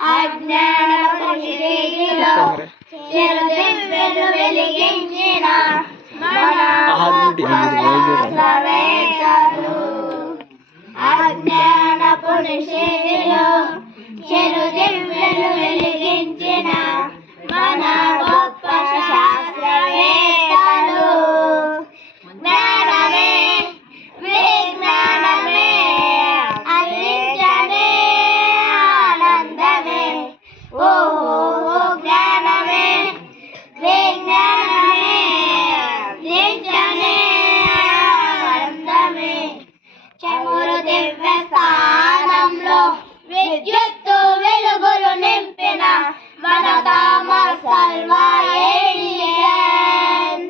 అజ్ఞానపు చీకటిలో చిరుదివ్వెలు వెలిగించిన మన గొప్ప శాస్త్రవేత్తలు. అజ్ఞానపు చీకటిలో చిరుదివ్వెలు వెలిగించిన మన గొప్ప శాస్త్రవేత్తలు. జ్ఞానమే విజ్ఞానమే అందించనే ఆనందమే. ఓహో జ్ఞానమే విజ్ఞానమే అందించనే ఆనందమే. చమురు దివ్య స్థానంలో విద్యుత్తు వెలుగులు నింపిన మన థామస్ అల్వా ఎడిసన్.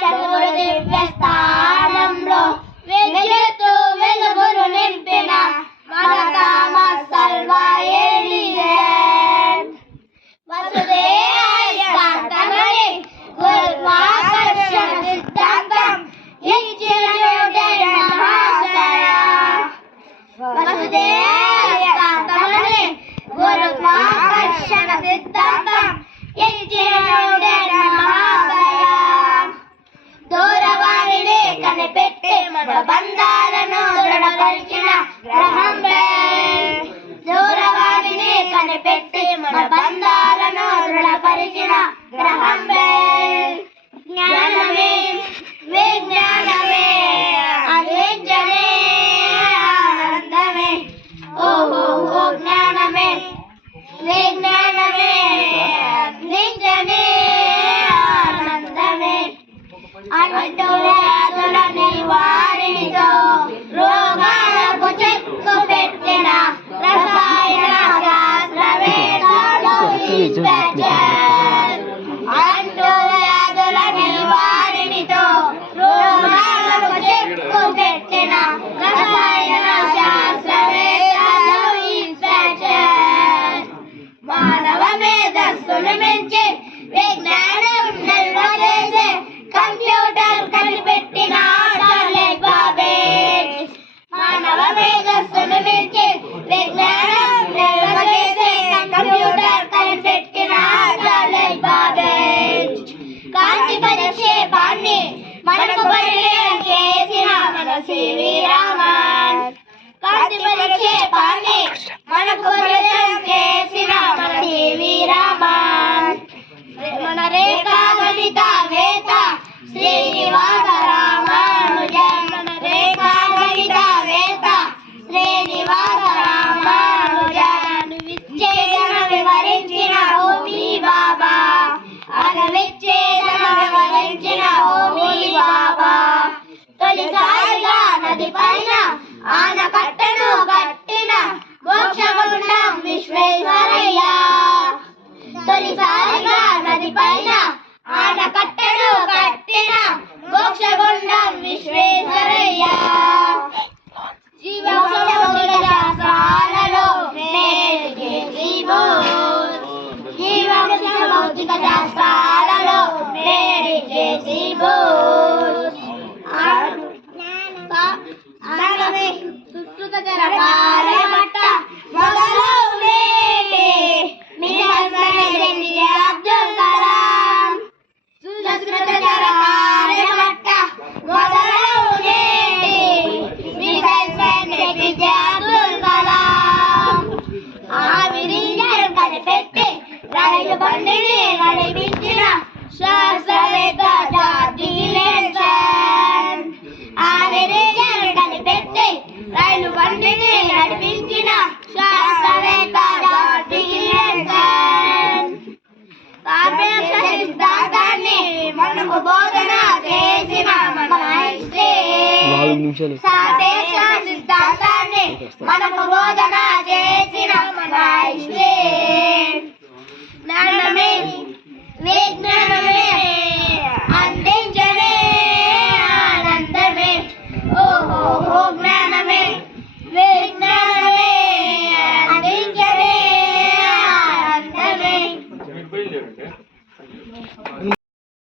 చమురు దివ్య స్థానంలో విద్యుత్తు వెలుగులు నింపిన మన థామస్ అల్వా ఎడిసన్. వసుదేవ శాంతమని గురుత్వాకర్షణ సిద్ధాంతం ఇచ్చిన న్యూటన్ మహాశయ. వసుదేవ శాంతమని గురుత్వాకర్షణ సిద్ధాంతం ఇచ్చిన న్యూటన్ మహాశయ. దూరవాణిని కనిపెట్టి మన బంధాలను దృఢపరిచిన గ్రహం బెల్. దూరవాణిని కనిపెట్టి మన బంధాలను దృఢపరిచిన గ్రహం బెల్. జ్ఞానమే విజ్ఞానమే అందించనే ఆనందమే. ఓహో జ్ఞానమే విజ్ఞానమే అందించనే ఆనందమే. అంటువ్యాధుల నివారణతో రోగాలకు చెక్కు పెట్టిన రసాయన శాస్త్రవేత్తలు ఇన్స్పెక్టర్. అంటువ్యాధుల నివారణతో రోగాలకు చెక్కు పెట్టిన రసాయన శాస్త్రవేత్తలు ఇన్స్పెక్టర్. మానవ మేధస్సును మించి విజ్ఞానం నిల్వ చేసే కంప్యూటర్ కనిపెట్టిన చార్లెస్ బాబేజ్. మానవ మేధస్సును మించి విజ్ఞానం నిల్వ చేసే కంప్యూటర్ కనిపెట్టిన చార్లెస్ బాబేజ్. కాంతి పరిక్షేపాన్ని మనకు పరిచయం చేసిన మన సివి రామన్. కాంతి పరిక్షేపాన్ని మనకు పరిచయం చేసిన మన సివి రామన్. మన రేఖా గణితవేత్త శ్రీనివాస రామానుజన్. మన రేఖా గణితవేత్త శ్రీనివాస రామానుజన్. విచ్ఛేదన వివరించిన హోమీ బాబా. విచ్ఛేదన వివరించిన హోమీ బాబా. తొలిసారిగా నది పైన ఆనకట్టను కట్టిన మోక్షగుండం విశ్వేశ్వరయ్య. తొలిసారిగా నది పైన ఆనకట్టను కట్టిన మోక్షగుండం విశ్వేశ్వరయ్య. జీవభౌతిక శాస్త్రాలలో నేడు జేసీ బోస్. జీవభౌతిక శాస్త్రాలలో నేడు జేసీ బోస్. సుశ్రుత జర కార్యమట్ట మొదలు నేటి మీ హస్బెండ్ అబ్దుల్ కలాం. సుశ్రుత జర కార్యమట్ట మొదలు నేటి మీ హస్బెండ్ అబ్దుల్ కలాం. ఆవిరింజను కనిపెట్టి రైలు బండిని నడిపించిన శాస్త్రవేత్త జార్జి లెన్సన్. ఆవిరింజను కనిపెట్టి రైలు బండిని నడిపించిన శాస్త్రవేత్త జార్జి లెన్సన్. సాపేక్ష సిద్ధాంతాన్ని మనకు బోధన చేసిన మన ఐన్స్టీన్. సాపేక్ష సిద్ధాంతాన్ని మనకు బోధన చేసిన మన ఐన్స్టీన్. జ్ఞానమే విజ్ఞానమే అందించనే ఆనందమే. ఓహో జ్ఞానమే విజ్ఞానమే అందించనే ఆనందమే.